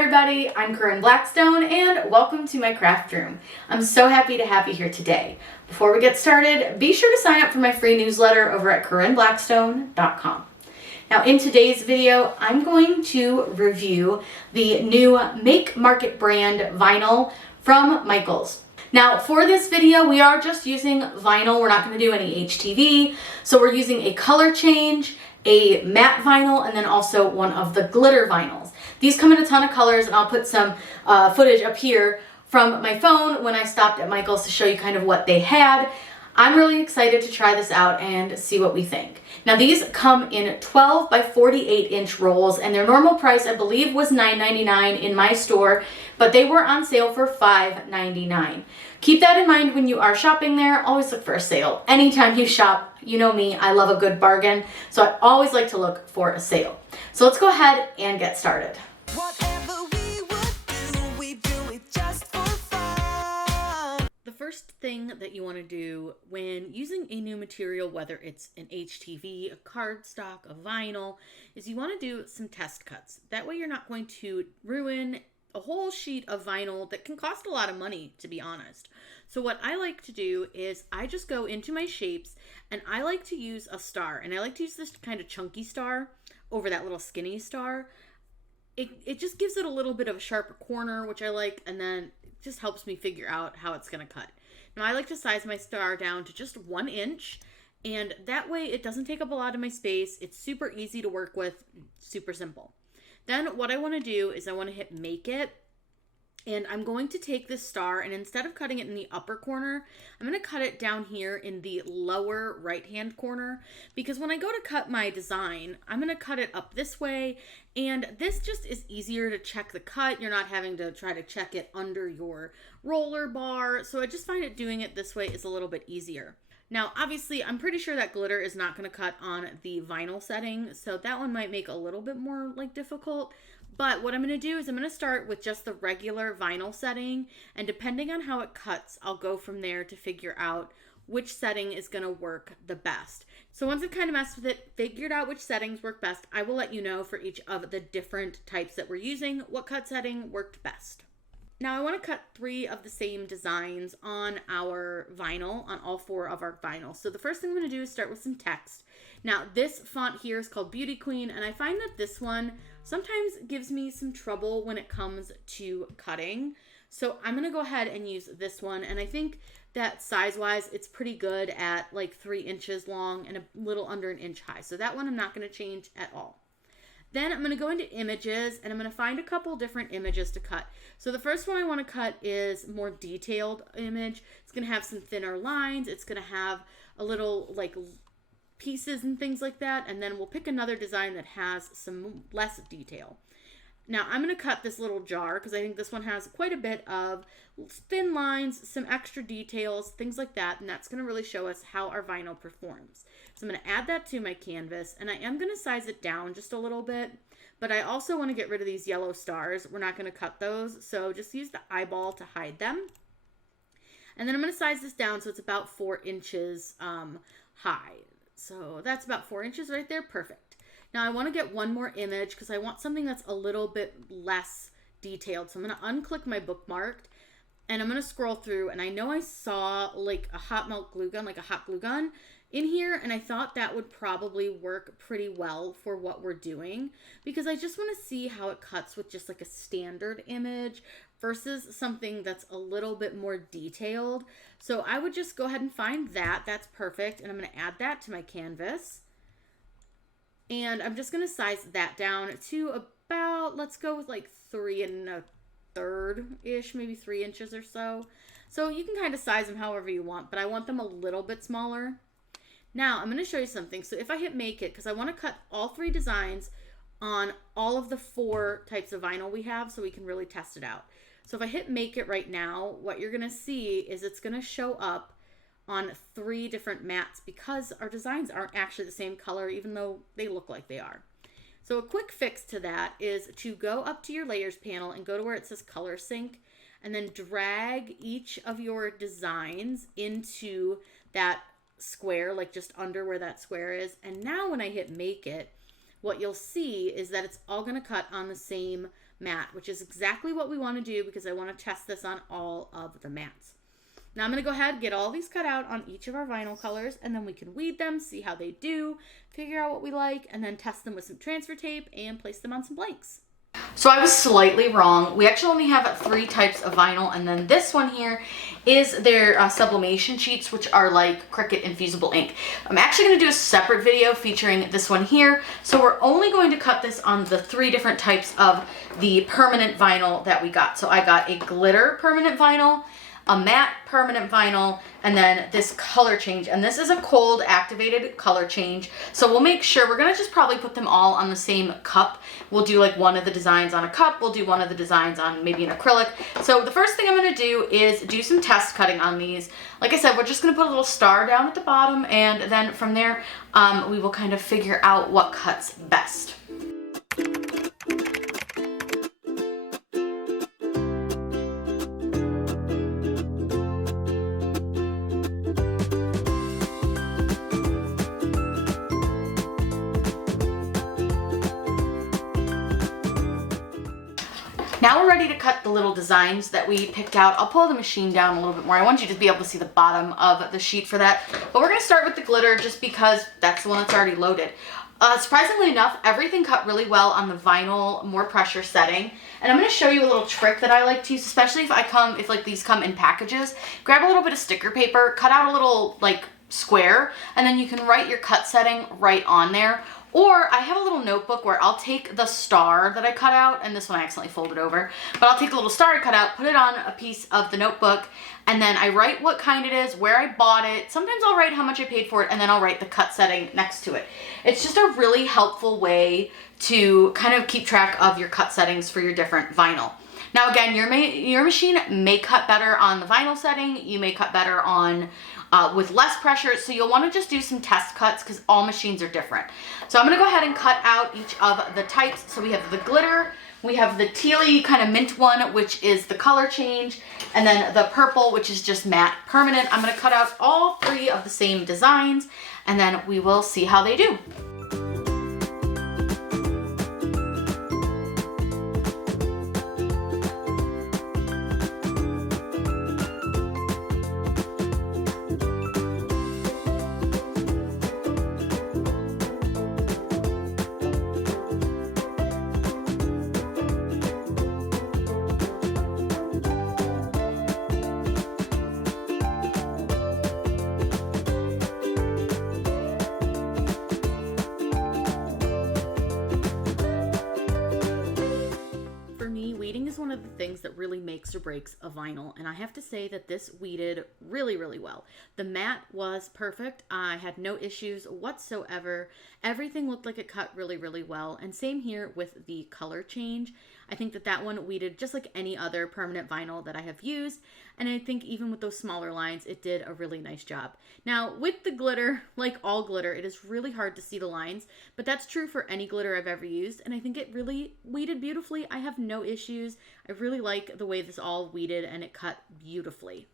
everybody, I'm Corinne Blackstone and welcome to my craft room. I'm so happy to have you here today. Before we get started, be sure to sign up for my free newsletter over at CorinneBlackstone.com. Now in today's video, I'm going to review the new Make Market brand vinyl from Michaels. Now for this video, we are just using vinyl. We're not going to do any HTV. So we're using a color change, a matte vinyl, and then also one of the glitter vinyls. These come in a ton of colors, and I'll put some footage up here from my phone when I stopped at Michael's to show you kind of what they had. I'm really excited to try this out and see what we think. Now these come in 12 by 48 inch rolls, and their normal price I believe was $9.99 in my store, but they were on sale for $5.99. Keep that in mind when you are shopping there. Always look for a sale. Anytime you shop, you know me, I love a good bargain, so I always like to look for a sale. So let's go ahead and get started. Whatever we would do, we do it just for fun. The first thing that you want to do when using a new material, whether it's an HTV, a cardstock, a vinyl, is you want to do some test cuts. That way you're not going to ruin a whole sheet of vinyl that can cost a lot of money, to be honest. So what I like to do is I just go into my shapes and I like to use a star, and I like to use this kind of chunky star over that little skinny star. It just gives it a little bit of a sharper corner, which I like, and then it just helps me figure out how it's going to cut. Now I like to size my star down to just 1 inch, and that way it doesn't take up a lot of my space. It's super easy to work with, super simple. Then what I want to do is I want to hit Make It, and I'm going to take this star, and instead of cutting it in the upper corner, I'm going to cut it down here in the lower right-hand corner, because when I go to cut my design, I'm going to cut it up this way, and this just is easier to check the cut. You're not having to try to check it under your roller bar, so I just find it doing it this way is a little bit easier. Now, obviously, I'm pretty sure that glitter is not going to cut on the vinyl setting, so that one might make a little bit more difficult. But what I'm going to do is I'm going to start with just the regular vinyl setting, and depending on how it cuts, I'll go from there to figure out which setting is going to work the best. So once I've kind of messed with it, figured out which settings work best, I will let you know for each of the different types that we're using what cut setting worked best. Now I want to cut 3 of the same designs on our vinyl, on all 4 of our vinyls. So the first thing I'm going to do is start with some text. Now this font here is called Beauty Queen, and I find that this one sometimes gives me some trouble when it comes to cutting. So I'm going to go ahead and use this one, and I think that size-wise it's pretty good at 3 inches long and a little under 1 inch high. So that one I'm not going to change at all. Then I'm going to go into images, and I'm going to find a couple different images to cut. So the first one I want to cut is more detailed image. It's going to have some thinner lines. It's going to have a little pieces and things like that. And then we'll pick another design that has some less detail. Now I'm going to cut this little jar because I think this one has quite a bit of thin lines, some extra details, things like that. And that's going to really show us how our vinyl performs. So I'm going to add that to my canvas, and I am going to size it down just a little bit, but I also want to get rid of these yellow stars. We're not going to cut those, so just use the eyeball to hide them. And then I'm going to size this down so it's about 4 inches high. So that's about 4 inches right there. Perfect. Now I want to get one more image because I want something that's a little bit less detailed. So I'm going to unclick my bookmark, and I'm going to scroll through, and I know I saw a hot melt glue gun, a hot glue gun in here, and I thought that would probably work pretty well for what we're doing, because I just want to see how it cuts with just a standard image versus something that's a little bit more detailed. So I would just go ahead and find that. That's perfect, and I'm going to add that to my canvas. And I'm just going to size that down to about, let's go with 3 1/3-ish, maybe 3 inches or so. So you can kind of size them however you want, but I want them a little bit smaller. Now I'm going to show you something. So if I hit Make It, because I want to cut all 3 designs on all of the 4 types of vinyl we have so we can really test it out. So if I hit Make It right now, what you're going to see is it's going to show up on 3 different mats because our designs aren't actually the same color, even though they look like they are. So a quick fix to that is to go up to your layers panel and go to where it says color sync, and then drag each of your designs into that square, just under where that square is. And now when I hit Make It, what you'll see is that it's all going to cut on the same matte, which is exactly what we want to do because I want to test this on all of the mattes. Now I'm going to go ahead and get all these cut out on each of our vinyl colors, and then we can weed them, see how they do, figure out what we like, and then test them with some transfer tape and place them on some blanks. So I was slightly wrong. We actually only have 3 types of vinyl, and then this one here is their sublimation sheets, which are like Cricut infusible ink. I'm actually going to do a separate video featuring this one here, so we're only going to cut this on the 3 different types of the permanent vinyl that we got. So I got a glitter permanent vinyl, a matte permanent vinyl, and then this color change. And this is a cold activated color change. So we'll make sure, we're gonna just probably put them all on the same cup. We'll do like one of the designs on a cup, we'll do one of the designs on maybe an acrylic. So the first thing I'm gonna do is do some test cutting on these. Like I said, we're just gonna put a little star down at the bottom, and then from there, we will kind of figure out what cuts best. Now we're ready to cut the little designs that we picked out. I'll pull the machine down a little bit more. I want you to be able to see the bottom of the sheet for that. But we're gonna start with the glitter just because that's the one that's already loaded. Surprisingly enough, everything cut really well on the vinyl, more pressure setting. And I'm gonna show you a little trick that I like to use, especially if like these come in packages. Grab a little bit of sticker paper, cut out a little like square, and then you can write your cut setting right on there. Or I have a little notebook where I'll take the star that I cut out, and this one I accidentally folded over, but I'll take a little star I cut out, put it on a piece of the notebook, and then I write what kind it is, where I bought it. Sometimes I'll write how much I paid for it, and then I'll write the cut setting next to it. It's just a really helpful way to kind of keep track of your cut settings for your different vinyl. Now again, your machine may cut better on the vinyl setting, you may cut better on with less pressure, so you'll want to just do some test cuts because all machines are different. So I'm going to go ahead and cut out each of the types. So we have the glitter, we have the tealy kind of mint one, which is the color change, and then the purple, which is just matte permanent. I'm going to cut out all 3 of the same designs, and then we will see how they do. One of the things that really makes or breaks a vinyl, and I have to say that this weeded really, really well. The matte was perfect. I had no issues whatsoever. Everything looked like it cut really, really well, and same here with the color change. I think that one weeded just like any other permanent vinyl that I have used, and I think even with those smaller lines, it did a really nice job. Now, with the glitter, like all glitter, it is really hard to see the lines, but that's true for any glitter I've ever used, and I think it really weeded beautifully. I have no issues. I really like the way this all weeded, and it cut beautifully.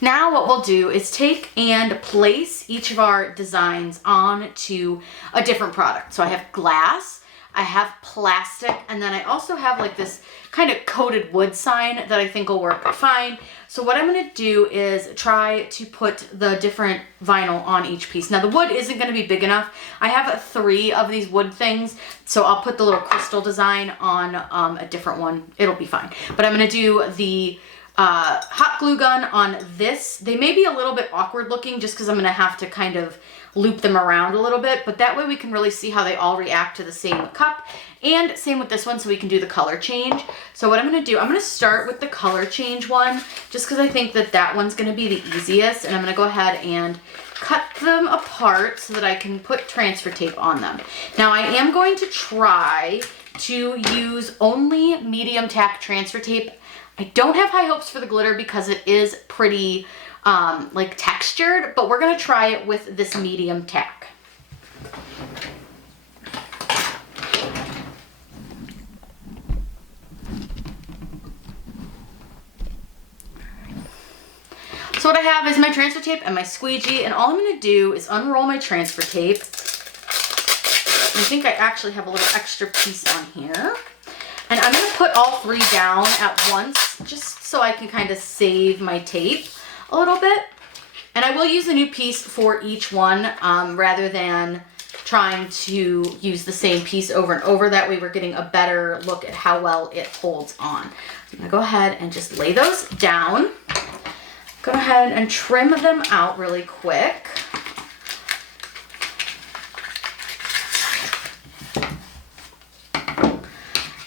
Now what we'll do is take and place each of our designs onto a different product. So I have glass, I have plastic, and then I also have like this kind of coated wood sign that I think will work fine. So what I'm going to do is try to put the different vinyl on each piece. Now the wood isn't going to be big enough. I have 3 of these wood things, so I'll put the little crystal design on a different one. It'll be fine. But I'm going to do the hot glue gun on this. They may be a little bit awkward looking just because I'm going to have to kind of loop them around a little bit, but that way we can really see how they all react to the same cup. And same with this one, so we can do the color change. So what I'm going to do, I'm going to start with the color change one just because I think that one's going to be the easiest, and I'm going to go ahead and cut them apart so that I can put transfer tape on them. Now I am going to try to use only medium tack transfer tape. I don't have high hopes for the glitter because it is pretty like textured, but we're gonna try it with this medium tack. So what I have is my transfer tape and my squeegee, and all I'm gonna do is unroll my transfer tape. I think I actually have a little extra piece on here. And I'm gonna put all 3 down at once, just so I can kind of save my tape a little bit. And I will use a new piece for each one, rather than trying to use the same piece over and over. That way we're getting a better look at how well it holds on. So I'm gonna go ahead and just lay those down. Go ahead and trim them out really quick.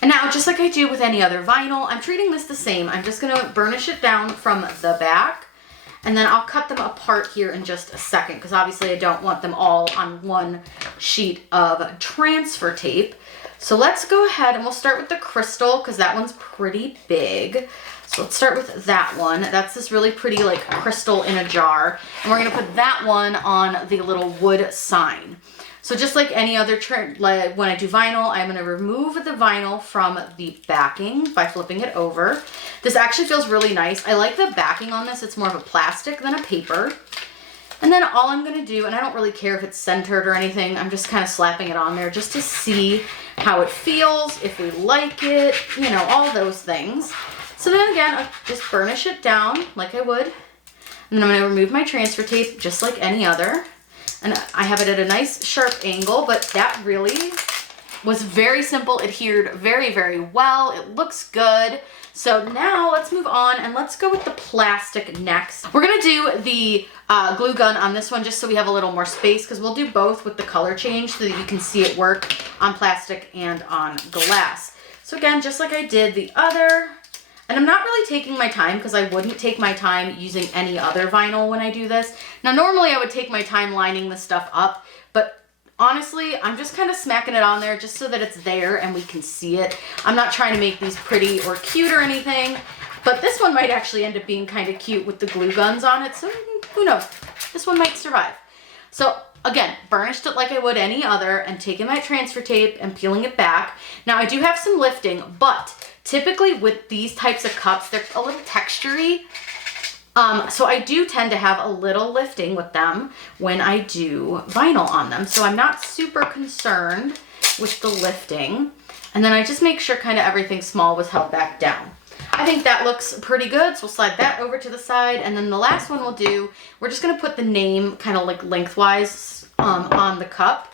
And now, just like I do with any other vinyl, I'm treating this the same. I'm just gonna burnish it down from the back, and then I'll cut them apart here in just a second, because obviously I don't want them all on one sheet of transfer tape. So let's go ahead and we'll start with the crystal, because that one's pretty big. So let's start with that one. That's this really pretty like crystal in a jar. And we're gonna put that one on the little wood sign. So just like any other like when I do vinyl, I'm gonna remove the vinyl from the backing by flipping it over. This actually feels really nice. I like the backing on this. It's more of a plastic than a paper. And then all I'm gonna do, and I don't really care if it's centered or anything, I'm just kind of slapping it on there just to see how it feels, if we like it, you know, all those things. So then again, I'll just burnish it down like I would. And then I'm gonna remove my transfer tape just like any other. And I have it at a nice sharp angle, but that really was very simple, adhered very, very well. It looks good. So now let's move on and let's go with the plastic next. We're gonna do the glue gun on this one just so we have a little more space, because we'll do both with the color change so that you can see it work on plastic and on glass. So again, just like I did the other, and I'm not really taking my time, because I wouldn't take my time using any other vinyl when I do this. Now, normally I would take my time lining this stuff up, but honestly, I'm just kind of smacking it on there just so that it's there and we can see it. I'm not trying to make these pretty or cute or anything, but this one might actually end up being kind of cute with the glue guns on it, so who knows? This one might survive. So again, burnished it like I would any other, and taking my transfer tape and peeling it back. Now, I do have some lifting, but typically with these types of cups, they're a little textury. So I do tend to have a little lifting with them when I do vinyl on them. So I'm not super concerned with the lifting. And then I just make sure kind of everything small was held back down. I think that looks pretty good. So we'll slide that over to the side. And then the last one we'll do, we're just gonna put the name kind of like lengthwise on the cup,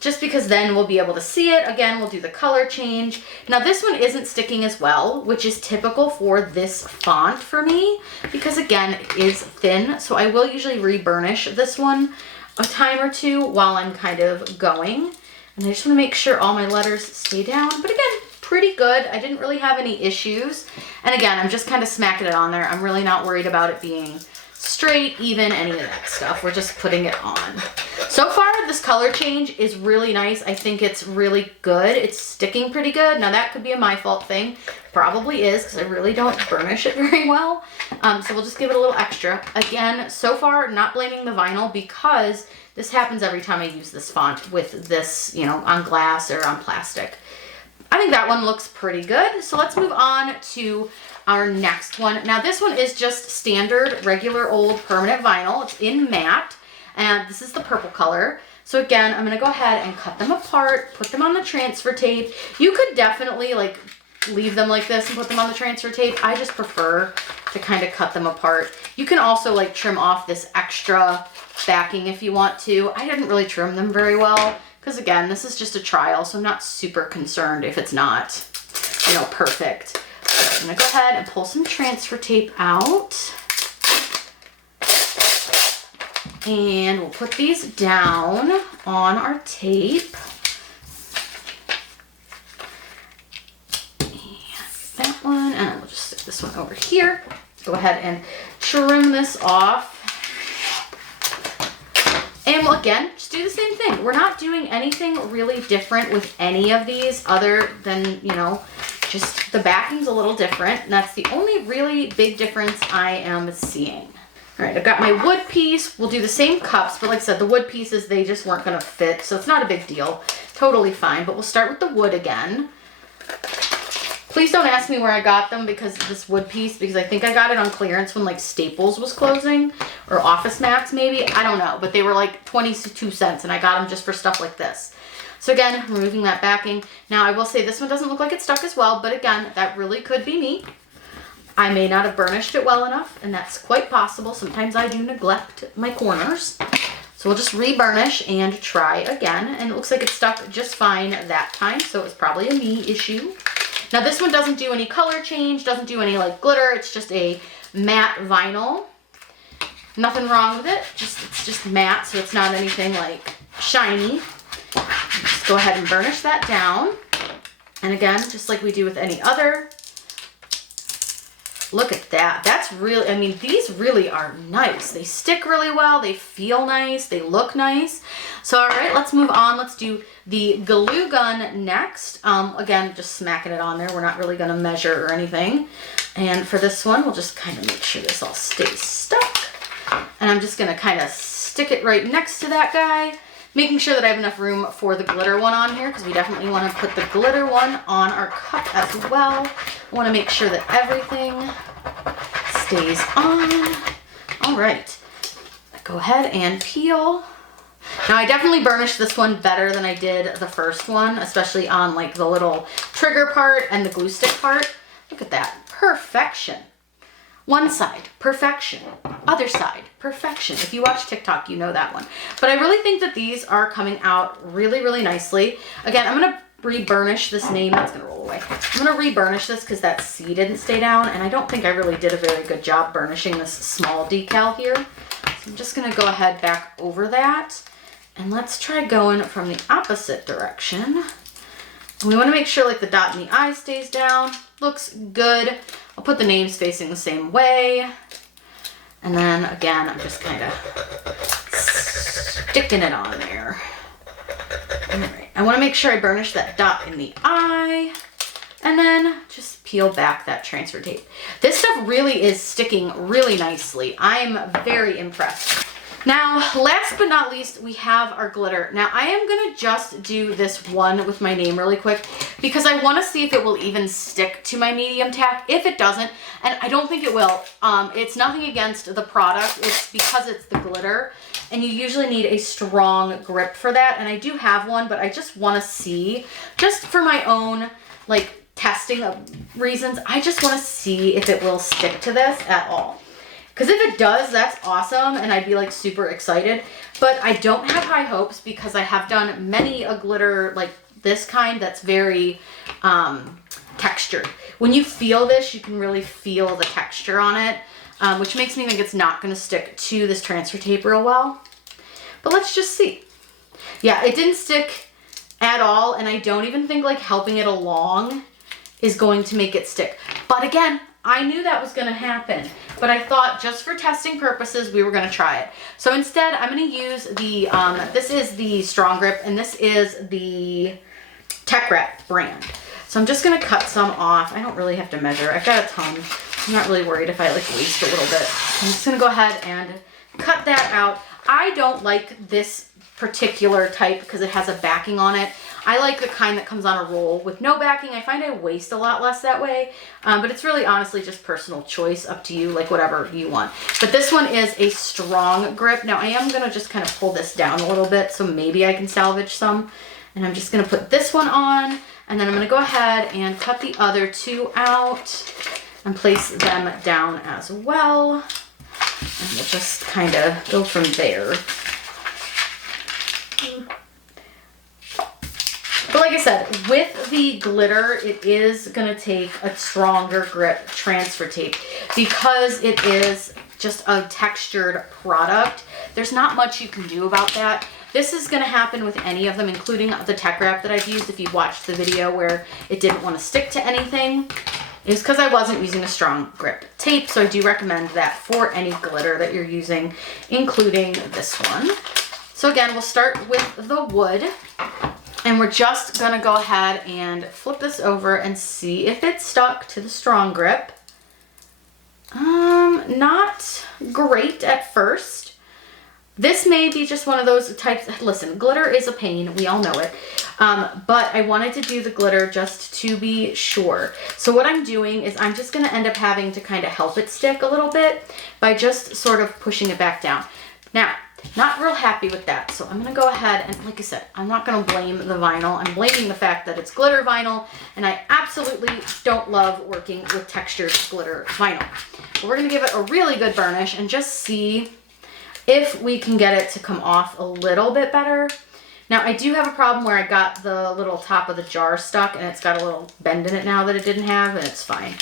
just because then we'll be able to see it. Again, we'll do the color change. Now this one isn't sticking as well, which is typical for this font for me, because again, it is thin. So I will usually re-burnish this one a time or two while I'm kind of going. And I just wanna make sure all my letters stay down. But again, pretty good. I didn't really have any issues. And again, I'm just kind of smacking it on there. I'm really not worried about it being straight, even, any of that stuff. We're just putting it on. So far, this color change is really nice. I think it's really good. It's sticking pretty good. Now that could be a my fault thing. Probably is, because I really don't burnish it very well. So we'll just give it a little extra. Again, so far, not blaming the vinyl, because this happens every time I use this font with this, you know, on glass or on plastic. I think that one looks pretty good. So let's move on to our next one. Now this one is just standard, regular old permanent vinyl. It's in matte, and this is the purple color. So again, I'm gonna go ahead and cut them apart, put them on the transfer tape. You could definitely like leave them like this and put them on the transfer tape. I just prefer to kind of cut them apart. You can also like trim off this extra backing if you want to. I didn't really trim them very well, because again, this is just a trial, so I'm not super concerned if it's not, you know, perfect. So I'm gonna go ahead and pull some transfer tape out. And we'll put these down on our tape. And that one, and we'll just stick this one over here. Go ahead and trim this off. And we'll again, just do the same thing. We're not doing anything really different with any of these other than, you know, just the backing's a little different. And that's the only really big difference I am seeing. All right, I've got my wood piece. We'll do the same cups, but like I said, the wood pieces, they just weren't gonna fit, so it's not a big deal. Totally fine, but we'll start with the wood again. Please don't ask me where I got them, because this wood piece, because I think I got it on clearance when like Staples was closing, or Office Max maybe, I don't know, but they were like 22 cents and I got them just for stuff like this. So again, removing that backing. Now I will say this one doesn't look like it's stuck as well, but again, that really could be me. I may not have burnished it well enough, and that's quite possible. Sometimes I do neglect my corners. So we'll just re-burnish and try again. And it looks like it stuck just fine that time, so it was probably a me issue. Now this one doesn't do any color change, doesn't do any like glitter. It's just a matte vinyl. Nothing wrong with it. It's just matte, so it's not anything like shiny. Just go ahead and burnish that down. And again, just like we do with any other. Look at that. That's really, I mean, these really are nice. They stick really well. They feel nice. They look nice. So, all right, let's move on. Let's do the glue gun next. Again, just smacking it on there. We're not really going to measure or anything. And for this one, we'll just kind of make sure this all stays stuck. And I'm just going to kind of stick it right next to that guy, making sure that I have enough room for the glitter one on here, because we definitely want to put the glitter one on our cup as well. I want to make sure that everything stays on. All right, go ahead and peel. Now I definitely burnished this one better than I did the first one, especially on like the little trigger part and the glue stick part. Look at that, perfection. One side, perfection. Other side, perfection. If you watch TikTok, you know that one. But I really think that these are coming out really, really nicely. Again, I'm gonna re-burnish this name. That's gonna roll away. I'm gonna re-burnish this because that C didn't stay down, and I don't think I really did a very good job burnishing this small decal here. So I'm just gonna go ahead back over that, and let's try going from the opposite direction. And we wanna make sure like the dot in the I stays down. Looks good. I'll put the names facing the same way. And then again, I'm just kind of sticking it on there. All right. I want to make sure I burnish that dot in the eye. And then just peel back that transfer tape. This stuff really is sticking really nicely. I'm very impressed. Now, last but not least, we have our glitter. Now, I am going to just do this one with my name really quick because I want to see if it will even stick to my medium tack. If it doesn't, and I don't think it will, it's nothing against the product. It's because it's the glitter, and you usually need a strong grip for that, and I do have one, but I just want to see, just for my own, like, testing of reasons, I just want to see if it will stick to this at all. Because if it does, that's awesome, and I'd be like super excited. But I don't have high hopes because I have done many a glitter like this kind that's very textured. When you feel this, you can really feel the texture on it, which makes me think it's not going to stick to this transfer tape real well. But let's just see. Yeah, it didn't stick at all, and I don't even think like helping it along is going to make it stick. But again, I knew that was going to happen, but I thought just for testing purposes, we were going to try it. So instead, I'm going to use the, this is the Strong Grip, and this is the Tech Wrap brand. So I'm just going to cut some off. I don't really have to measure. I've got a ton. I'm not really worried if I like waste a little bit. I'm just going to go ahead and cut that out. I don't like this particular type because it has a backing on it. I like the kind that comes on a roll with no backing. I find I waste a lot less that way, but it's really honestly just personal choice, up to you, like whatever you want. But this one is a Strong Grip. Now I am gonna just kind of pull this down a little bit so maybe I can salvage some. And I'm just gonna put this one on, and then I'm gonna go ahead and cut the other two out and place them down as well. And we'll just kind of go from there. But like I said, with the glitter, it is going to take a stronger grip transfer tape because it is just a textured product. There's not much you can do about that. This is going to happen with any of them, including the Tech Wrap that I've used. If you watched the video where it didn't want to stick to anything, it's because I wasn't using a strong grip tape. So I do recommend that for any glitter that you're using, including this one. So again, we'll start with the wood. And we're just gonna go ahead and flip this over and see if it's stuck to the Strong Grip. Not great at first. This may be just one of those types, listen, glitter is a pain, we all know it. But I wanted to do the glitter just to be sure. So what I'm doing is I'm just gonna end up having to kind of help it stick a little bit by just sort of pushing it back down. Now, Not real happy with that. So I'm gonna go ahead and, like I said, I'm not gonna blame the vinyl. I'm blaming the fact that it's glitter vinyl, and I absolutely don't love working with textured glitter vinyl. But we're gonna give it a really good burnish and just see if we can get it to come off a little bit better. Now I do have a problem where I got the little top of the jar stuck and it's got a little bend in it now that it didn't have, and it's fine.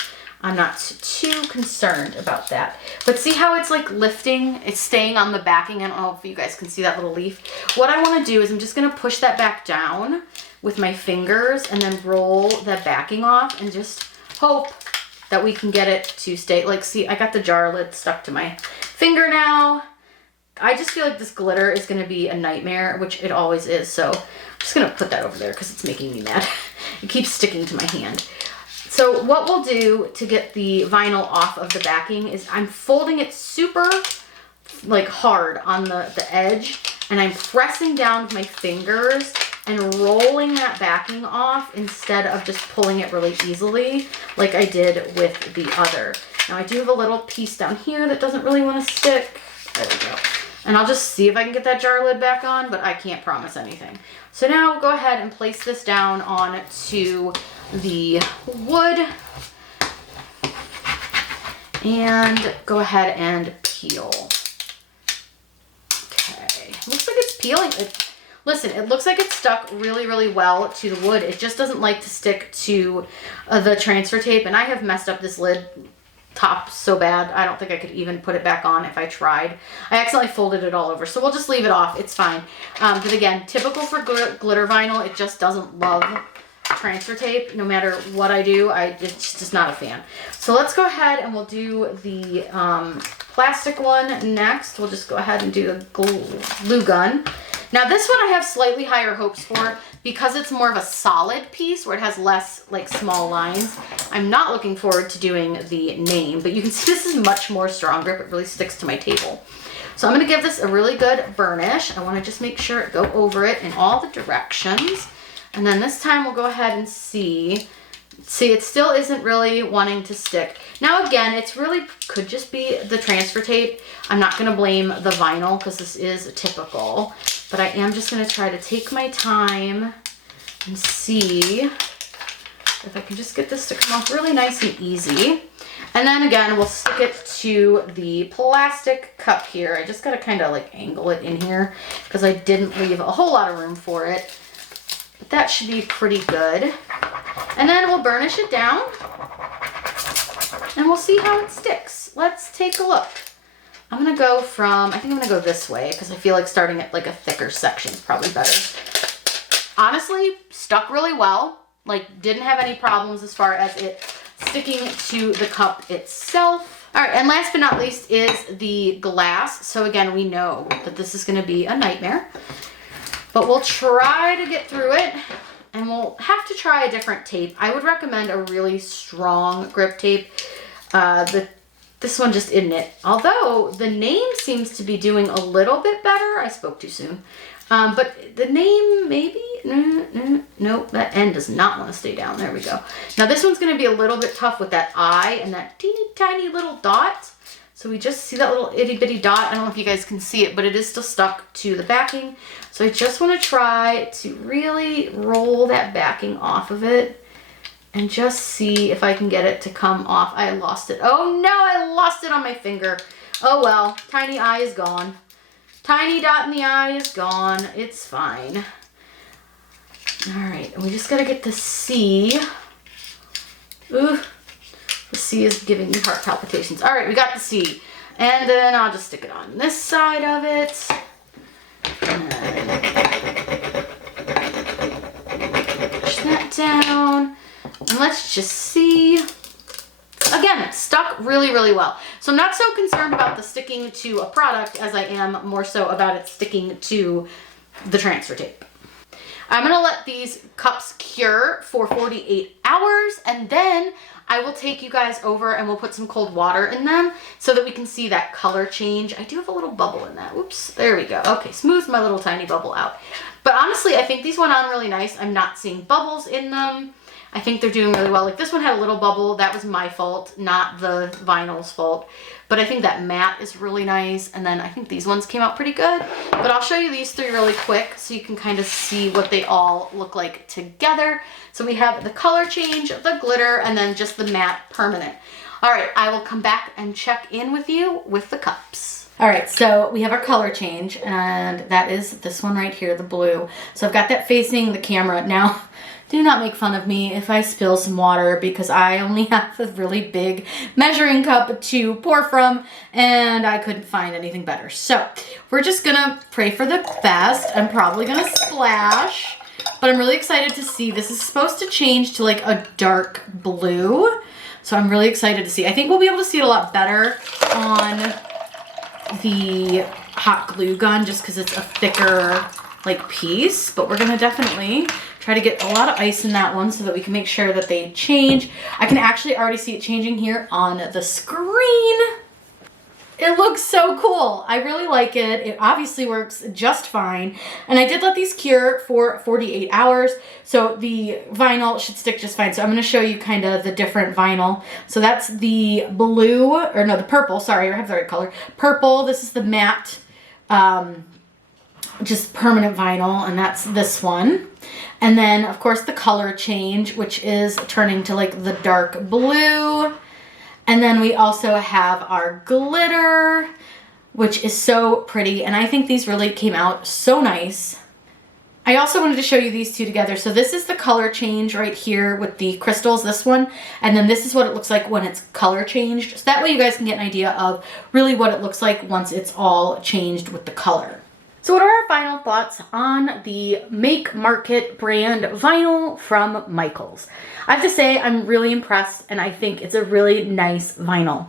I'm not too concerned about that. But see how it's like lifting? It's staying on the backing. I don't know if you guys can see that little leaf. What I want to do is I'm just going to push that back down with my fingers and then roll that backing off and just hope that we can get it to stay. Like, see, I got the jar lid stuck to my finger now. I just feel like this glitter is going to be a nightmare, which it always is. So I'm just going to put that over there because it's making me mad. It keeps sticking to my hand. So what we'll do to get the vinyl off of the backing is I'm folding it super like hard on the edge, and I'm pressing down with my fingers and rolling that backing off instead of just pulling it really easily like I did with the other. Now I do have a little piece down here that doesn't really want to stick. There we go. And I'll just see if I can get that jar lid back on, but I can't promise anything. So now we'll go ahead and place this down onto the wood and go ahead and peel. Okay, looks like it's peeling. Listen, it looks like it's stuck really, really well to the wood. It just doesn't like to stick to the transfer tape, and I have messed up this lid top so bad I don't think I could even put it back on if I tried. I accidentally folded it all over, so we'll just leave it off. It's fine. But again, typical for glitter vinyl, it just doesn't love transfer tape. No matter what I do, it's just not a fan. So let's go ahead and we'll do the plastic one next. We'll just go ahead and do the glue gun. Now this one I have slightly higher hopes for because it's more of a solid piece where it has less like small lines. I'm not looking forward to doing the name, but you can see this is much more strong grip. It really sticks to my table. So I'm going to give this a really good burnish. I want to just make sure it go over it in all the directions. And then this time we'll go ahead and see. See, it still isn't really wanting to stick. Now again, it's really could just be the transfer tape. I'm not going to blame the vinyl because this is typical. But I am just going to try to take my time and see if I can just get this to come off really nice and easy. And then again, we'll stick it to the plastic cup here. I just got to kind of like angle it in here because I didn't leave a whole lot of room for it. But that should be pretty good. And then we'll burnish it down and we'll see how it sticks. Let's take a look. I'm gonna go from, I think I'm gonna go this way because I feel like starting at like a thicker section is probably better. Honestly, stuck really well. Like, didn't have any problems as far as it sticking to the cup itself. All right, and last but not least is the glass. So again, we know that this is gonna be a nightmare. But we'll try to get through it, and we'll have to try a different tape. I would recommend a really strong grip tape. This one just isn't it. Although the name seems to be doing a little bit better. I spoke too soon. But the name maybe, nope, that end does not want to stay down. There we go. Now this one's going to be a little bit tough with that eye and that teeny tiny little dot. So we just see that little itty bitty dot. I don't know if you guys can see it, but it is still stuck to the backing. So I just want to try to really roll that backing off of it and just see if I can get it to come off. I lost it. Oh no, I lost it on my finger. Oh well, tiny eye is gone. Tiny dot in the eye is gone. It's fine. All right, and we just got to get the C. Ooh. The C is giving me heart palpitations. All right, we got the C. And then I'll just stick it on this side of it. And push that down. And let's just see. Again, it stuck really, really well. So I'm not so concerned about the sticking to a product as I am more so about it sticking to the transfer tape. I'm gonna let these cups cure for 48 hours and then I will take you guys over and we'll put some cold water in them so that we can see that color change. I do have a little bubble in that. Oops, there we go. Okay, smoothed my little tiny bubble out. But honestly, I think these went on really nice. I'm not seeing bubbles in them. I think they're doing really well. Like this one had a little bubble. That was my fault, not the vinyl's fault. But I think that matte is really nice. And then I think these ones came out pretty good. But I'll show you these three really quick so you can kind of see what they all look like together. So we have the color change, the glitter, and then just the matte permanent. All right, I will come back and check in with you with the cups. All right, so we have our color change, and that is this one right here, the blue. So I've got that facing the camera. Now, do not make fun of me if I spill some water because I only have a really big measuring cup to pour from, and I couldn't find anything better. So we're just gonna pray for the best. I'm probably gonna splash, but I'm really excited to see. This is supposed to change to like a dark blue. So I'm really excited to see. I think we'll be able to see it a lot better on the hot glue gun just because it's a thicker like piece, but we're gonna definitely try to get a lot of ice in that one so that we can make sure that they change. I can actually already see it changing here on the screen. It looks so cool. I really like it. It obviously works just fine. And I did let these cure for 48 hours. So the vinyl should stick just fine. So I'm going to show you kind of the different vinyl. So that's the blue, or no, the purple. Sorry, I have the right color. Purple. This is the matte, just permanent vinyl. And that's this one. And then, of course, the color change, which is turning to like the dark blue. And then we also have our glitter, which is so pretty. And I think these really came out so nice. I also wanted to show you these two together. So this is the color change right here with the crystals, this one. And then this is what it looks like when it's color changed. So that way you guys can get an idea of really what it looks like once it's all changed with the color. So what are our final thoughts on the Make Market brand vinyl from Michaels? I have to say I'm really impressed and I think it's a really nice vinyl.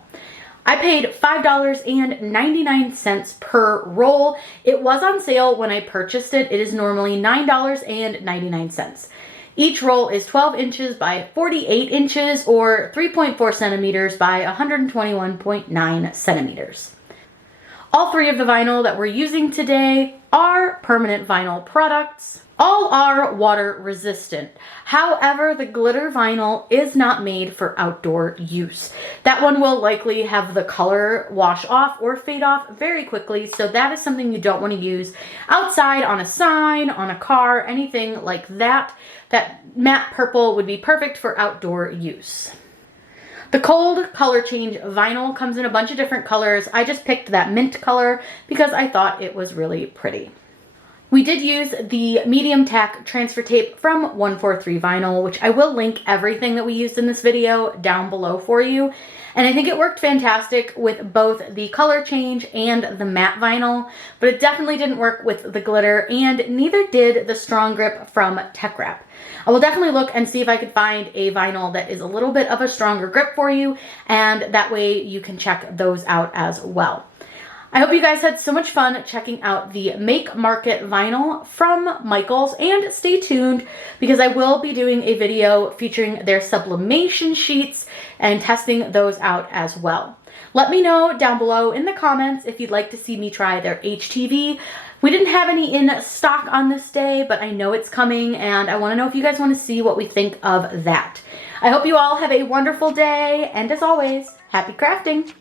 I paid $5.99 per roll. It was on sale when I purchased it. It is normally $9.99. Each roll is 12 inches by 48 inches or 3.4 centimeters by 121.9 centimeters. All three of the vinyl that we're using today are permanent vinyl products. All are water resistant. However, the glitter vinyl is not made for outdoor use. That one will likely have the color wash off or fade off very quickly, so that is something you don't want to use outside on a sign, on a car, anything like that. That matte purple would be perfect for outdoor use. The cold color change vinyl comes in a bunch of different colors. I just picked that mint color because I thought it was really pretty. We did use the medium tack transfer tape from 143 Vinyl, which I will link everything that we used in this video down below for you. And I think it worked fantastic with both the color change and the matte vinyl, but it definitely didn't work with the glitter, and neither did the strong grip from Tech Wrap. I will definitely look and see if I could find a vinyl that is a little bit of a stronger grip for you, and that way you can check those out as well. I hope you guys had so much fun checking out the Make Market vinyl from Michaels, and stay tuned because I will be doing a video featuring their sublimation sheets and testing those out as well. Let me know down below in the comments if you'd like to see me try their HTV. We didn't have any in stock on this day, but I know it's coming and I want to know if you guys want to see what we think of that. I hope you all have a wonderful day, and as always, happy crafting!